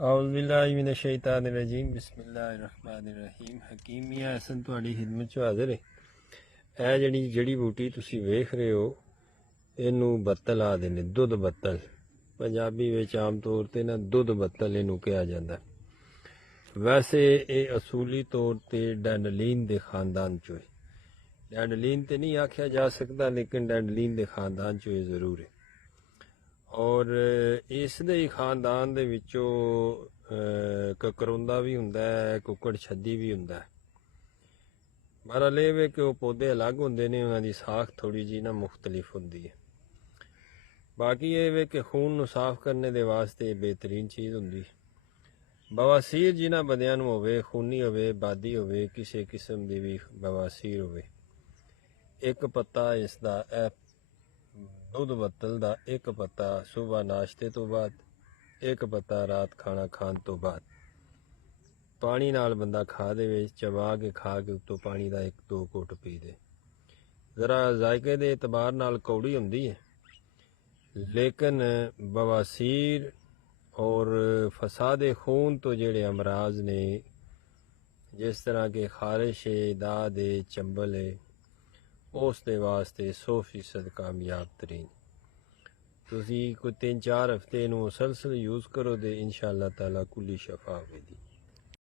औज़ुबिल्लाहिमिनश्शैतानिर्रजीम बिस्मिल्लाहिर्रहमानिर्रहीम हकीमिया हसन ਤੁਹਾਡੀ ਖidmat 'ਚ ਹਾਜ਼ਰ ਹੈ। ਇਹ ਜਿਹੜੀ ਜੜੀ ਬੂਟੀ ਤੁਸੀਂ ਵੇਖ ਰਹੇ ਹੋ ਇਹਨੂੰ ਬੱਤਲ ਆਖਦੇ ਨੇ, ਦੁੱਧ ਬੱਤਲ। ਪੰਜਾਬੀ ਵਿੱਚ ਆਮ ਤੌਰ ਤੇ ਨਾ ਦੁੱਧ ਬੱਤਲ ਇਹਨੂੰ ਕਿਹਾ ਜਾਂਦਾ। ਵੈਸੇ ਇਹ ਅਸੂਲੀ ਤੌਰ ਤੇ ਡੈਂਡਲੀਨ ਦੇ ਖਾਨਦਾਨ 'ਚੋਂ ਹੈ। ਡੈਂਡਲੀਨ ਤੇ ਨਹੀਂ ਆਖਿਆ ਜਾ ਸਕਦਾ, ਲੇਕਿਨ ਡੈਂਡਲੀਨ ਦੇ ਖਾਨਦਾਨ 'ਚੋਂ ਇਹ ਜ਼ਰੂਰ ਹੈ। ਔਰ ਇਸ ਦੇ ਖਾਨਦਾਨ ਦੇ ਵਿੱਚੋਂ ਕਕਰੁੰਦਾ ਵੀ ਹੁੰਦਾ ਹੈ, ਕੁੱਕੜ ਛੱਦੀ ਵੀ ਹੁੰਦਾ ਹੈ। ਬਹਰਹਾਲ ਇਹ ਵੇ ਕਿ ਉਹ ਪੌਦੇ ਅਲੱਗ ਹੁੰਦੇ ਨੇ, ਉਹਨਾਂ ਦੀ ਸਾਖ ਥੋੜੀ ਜੀ ਨਾ ਮੁਖਤਲਿਫ ਹੁੰਦੀ ਹੈ। ਬਾਕੀ ਇਹ ਵੇ ਕਿ ਖੂਨ ਨੂੰ ਸਾਫ਼ ਕਰਨੇ ਦੇ ਵਾਸਤੇ ਬਿਹਤਰੀਨ ਚੀਜ਼ ਹੁੰਦੀ। ਬਵਾਸੀਰ ਜਿਨ੍ਹਾਂ ਬੰਦਿਆਂ ਨੂੰ ਹੋਵੇ, ਖੂਨੀ ਹੋਵੇ, ਬਾਦੀ ਹੋਵੇ, ਕਿਸੇ ਕਿਸਮ ਦੀ ਵੀ ਬਵਾਸੀਰ ਹੋਵੇ, ਇੱਕ ਪੱਤਾ ਇਸ ਦਾ ਦੁੱਧ ਬੱਤਲ ਦਾ ਇੱਕ ਪੱਤਾ ਸੁਬਹ ਨਾਸ਼ਤੇ ਤੋਂ ਬਾਅਦ, ਇੱਕ ਪੱਤਾ ਰਾਤ ਖਾਣਾ ਖਾਣ ਤੋਂ ਬਾਅਦ ਪਾਣੀ ਨਾਲ ਬੰਦਾ ਖਾ ਦੇਵੇ, ਚਬਾ ਕੇ ਖਾ ਕੇ ਉੱਤੋਂ ਪਾਣੀ ਦਾ 1-2 ਘੁੱਟ ਪੀ ਦੇ। ਜ਼ਰਾ ਜ਼ਾਇਕੇ ਦੇ ਇਤਬਾਰ ਨਾਲ ਕੌੜੀ ਹੁੰਦੀ ਹੈ, ਲੇਕਿਨ ਬਵਾਸੀਰ और फसाद खून तो जेड़े अमराज ने, जिस तरह के खारिश है, दाद है, चंबल है, उस दे वास्ते 100% कामयाब तरीन। तुसी कोई 3-4 हफ्ते मुसलसल यूज़ करो दे इंशाअल्लाह ताला कुल्ली शफा होगी।